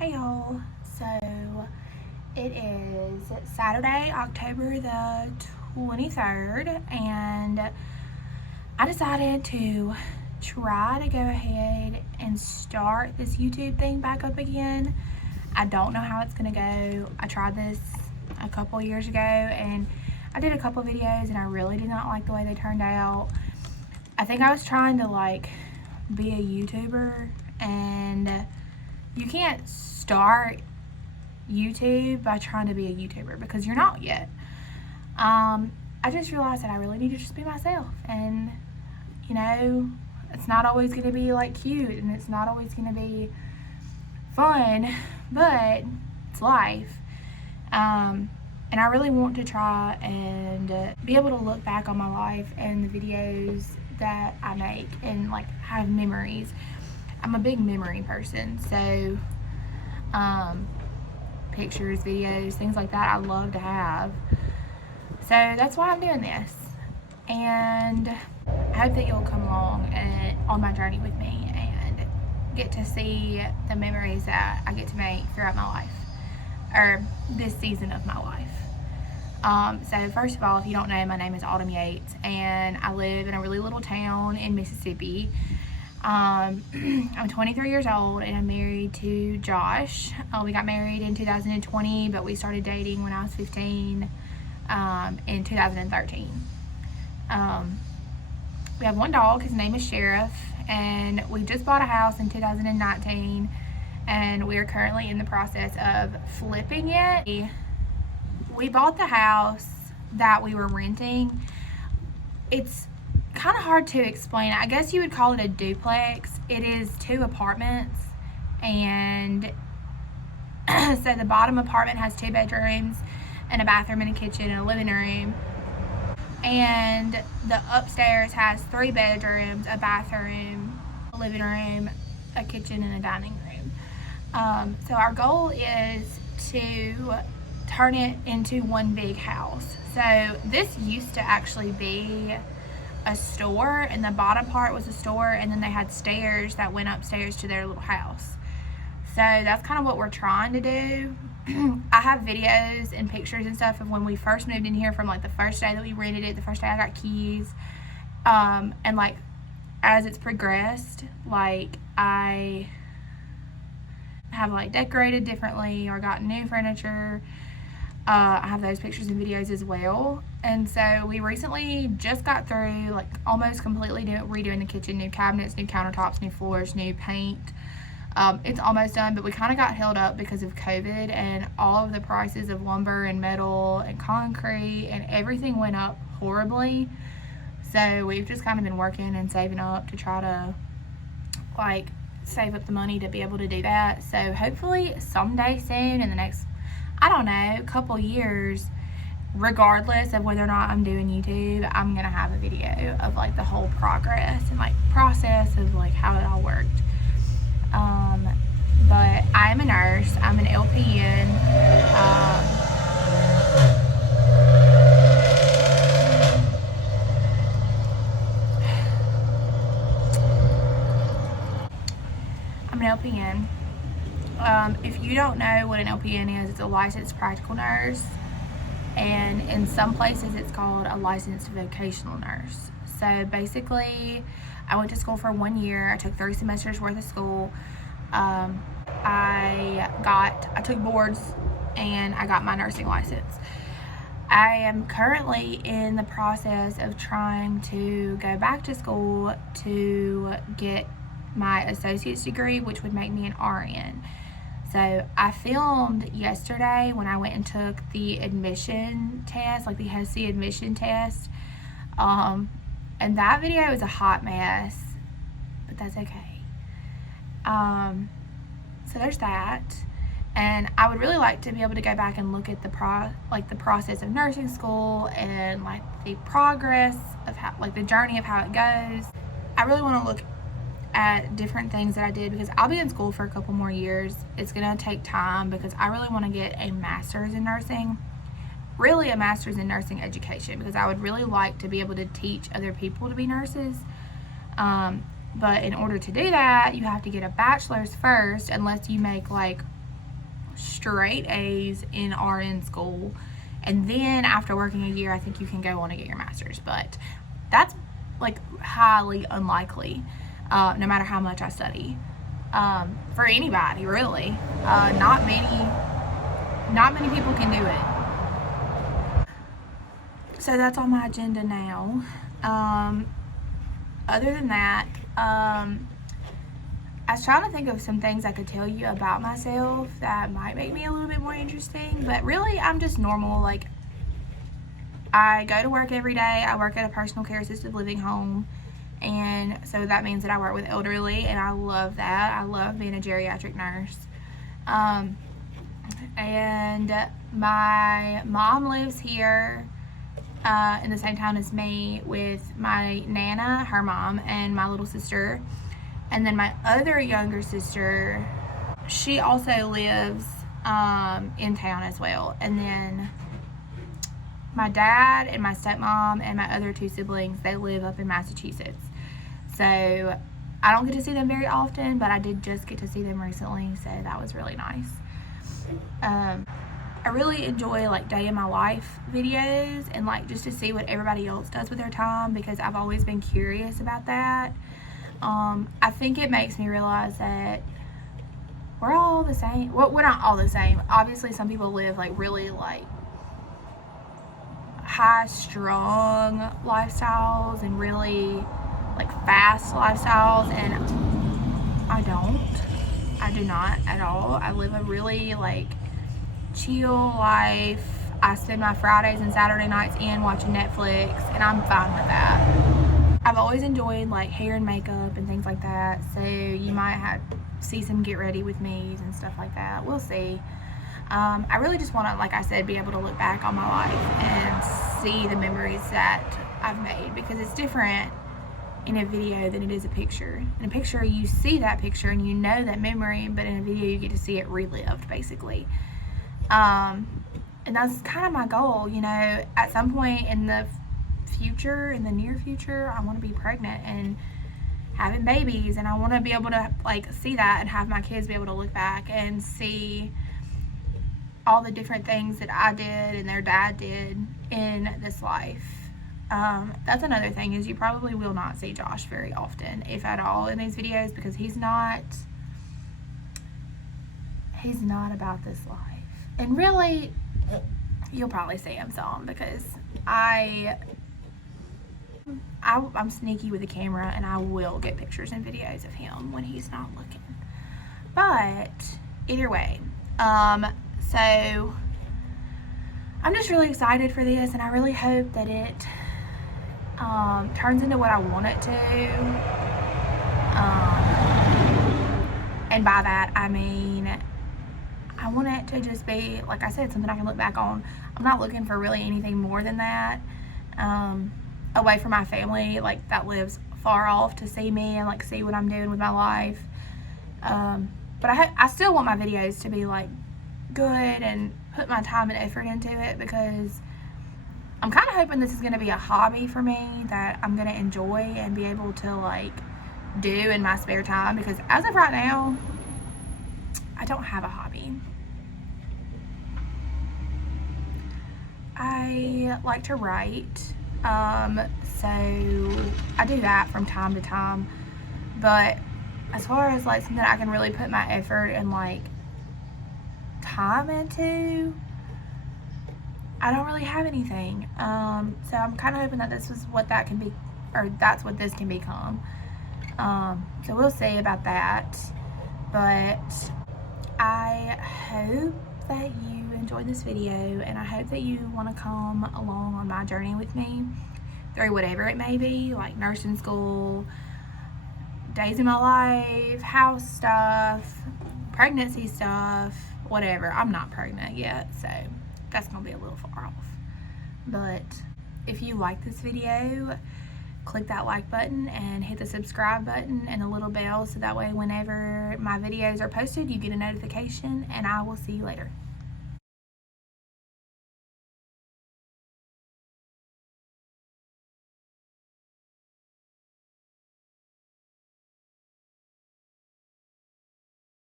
Hey y'all, so it is Saturday, October the 23rd, and I decided to try to go ahead and start this YouTube thing back up again. I don't know how it's gonna go. I tried this a couple years ago and I did a couple videos and I really did not like the way they turned out. I think I was trying to be a YouTuber, and you can't start YouTube by trying to be a YouTuber because you're not yet. I just realized that I really need to just be myself, and it's not always going to be cute, and it's not always going to be fun, but it's life. And I really want to try and be able to look back on my life and the videos that I make and have memories. I'm a big memory person, so pictures, videos, things like that I love to have. So that's why I'm doing this, and I hope that you'll come along on my journey with me and get to see the memories that I get to make throughout my life, or this season of my life. So first of all, if you don't know, my name is Autumn Yates, and I live in a really little town in Mississippi. I'm 23 years old, and I'm married to Josh. We got married in 2020, but we started dating when I was 15 in 2013. We have one dog. His name is Sheriff, and we just bought a house in 2019, and we are currently in the process of flipping it. We bought the house that we were renting. It's kind of hard to explain. I guess you would call it a duplex. It is 2 apartments, and so the bottom apartment has 2 bedrooms and a bathroom and a kitchen and a living room, and the upstairs has 3 bedrooms, a bathroom, a living room, a kitchen, and a dining room. So our goal is to turn it into one big house. So this used to actually be a store, and the bottom part was a store, and then they had stairs that went upstairs to their little house. So that's kind of what we're trying to do. I have videos and pictures and stuff of when we first moved in here, from the first day that we rented it, the first day I got keys, and as it's progressed, I have decorated differently or got new furniture. I have those pictures and videos as well. And so we recently just got through almost completely redoing the kitchen, new cabinets, new countertops, new floors, new paint. It's almost done, but we kind of got held up because of COVID, and all of the prices of lumber and metal and concrete and everything went up horribly. So we've just kind of been working and saving up to try to save up the money to be able to do that. So hopefully someday soon, in the next, I don't know, couple years, regardless of whether or not I'm doing YouTube, I'm gonna have a video of the whole progress and process of how it all worked. But I'm a nurse. I'm an LPN. I'm an LPN. If you don't know what an LPN is, it's a licensed practical nurse, and in some places it's called a licensed vocational nurse. So basically, I went to school for 1 year. I took 3 semesters worth of school. I took boards, and I got my nursing license. I am currently in the process of trying to go back to school to get my associate's degree, which would make me an RN. So I filmed yesterday when I went and took the admission test, the HESI admission test. And that video is a hot mess, but that's okay. So there's that. And I would really like to be able to go back and look at the process of nursing school, and the progress of how, the journey of how it goes. I really want to look at different things that I did, because I'll be in school for a couple more years. It's gonna take time, because I really want to get a master's in nursing, really a master's in nursing education, because I would really like to be able to teach other people to be nurses. But in order to do that, you have to get a bachelor's first, unless you make straight A's in RN school, and then after working a year, I think you can go on and get your master's. But that's like highly unlikely, no matter how much I study, for anybody really. Not many people can do it. So that's on my agenda now. Other than that, I was trying to think of some things I could tell you about myself that might make me a little bit more interesting, but really I'm just normal. Like, I go to work every day. I work at a personal care assisted living home, and so that means that I work with elderly, and I love that. I love being a geriatric nurse. And my mom lives here in the same town as me with my Nana, her mom, and my little sister. And then my other younger sister, she also lives in town as well. And then my dad and my stepmom and my other 2 siblings, they live up in Massachusetts. So I don't get to see them very often, but I did just get to see them recently, so that was really nice. I really enjoy like day in my life videos, and like just to see what everybody else does with their time, because I've always been curious about that. I think it makes me realize that we're all the same. Well, we're not all the same. Obviously, some people live like really like high strung lifestyles and really like fast lifestyles, and I do not at all. I live a really like chill life. I spend my Fridays and Saturday nights in watching Netflix, and I'm fine with that. I've always enjoyed like hair and makeup and things like that, so you might see some get ready with me's and stuff like that. We'll see. I really just want to, like I said, be able to look back on my life and see the memories that I've made, because it's different in a video than it is a picture. In a picture, you see that picture and you know that memory, but in a video, you get to see it relived, basically. And that's kind of my goal, you know. At some point in the future, in the near future, I want to be pregnant and having babies, and I want to be able to like see that and have my kids be able to look back and see all the different things that I did and their dad did in this life. That's another thing, is you probably will not see Josh very often, if at all, in these videos, because he's not about this life. And really, you'll probably see him some, because I'm sneaky with the camera, and I will get pictures and videos of him when he's not looking. But either way, so I'm just really excited for this, and I really hope that it turns into what I want it to. And by that, I mean, I want it to just be, like I said, something I can look back on. I'm not looking for really anything more than that. Away from my family, like, that lives far off, to see me and, like, see what I'm doing with my life. But I still want my videos to be, like, good and put my time and effort into it, because I'm kind of hoping this is going to be a hobby for me that I'm going to enjoy and be able to, like, do in my spare time, because as of right now, I don't have a hobby. I like to write, so I do that from time to time, but as far as like something I can really put my effort and like time into, I don't really have anything. So I'm kind of hoping that this is what that can be, or that's what this can become. So we'll see about that, but I hope that you enjoyed this video, and I hope that you want to come along on my journey with me through whatever it may be, like nursing school, days in my life, house stuff, pregnancy stuff, whatever. I'm not pregnant yet, so that's gonna be a little far off. But if you like this video, click that like button and hit the subscribe button and the little bell, so that way whenever my videos are posted, you get a notification, and I will see you later.